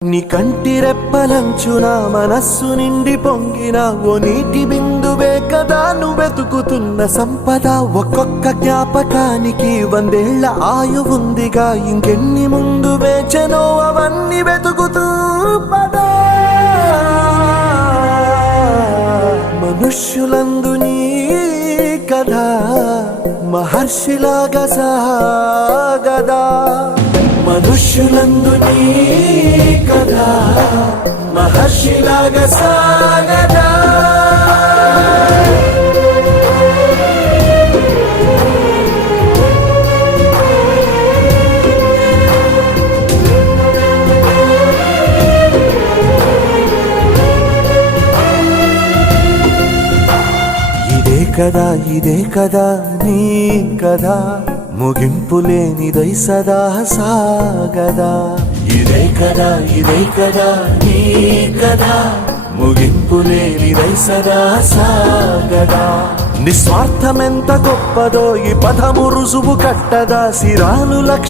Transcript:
నీ కంటి రెప్పలంచున మనస్సు నిండి పొంగిన ఓ నీటి బిందువే కదా నువ్వెతుకుతున్న సంపద. ఒక్కొక్క జ్ఞాపకానికి 100 ఏళ్ల ఆయువుందిగా, ఇంకెన్ని ముందు వేచనో అవన్నీ వెతుకుతూ పదా. మనుష్యులందు నీ కథ మహర్షిలాగా సాగదా, మనుష్యులందు నీ కథ మహర్షిలాగా సాగదా. ఇదే కదా నీ కదా, ముగింపు లేనిదై సదా సాగదా. ఇదే కదా నీ కదా, ముగింపు లేనిదై సదా సాగదా. నిస్వార్థమెంత గొప్పదో ఈ పదము రుజువు కట్టదా. సిరాలు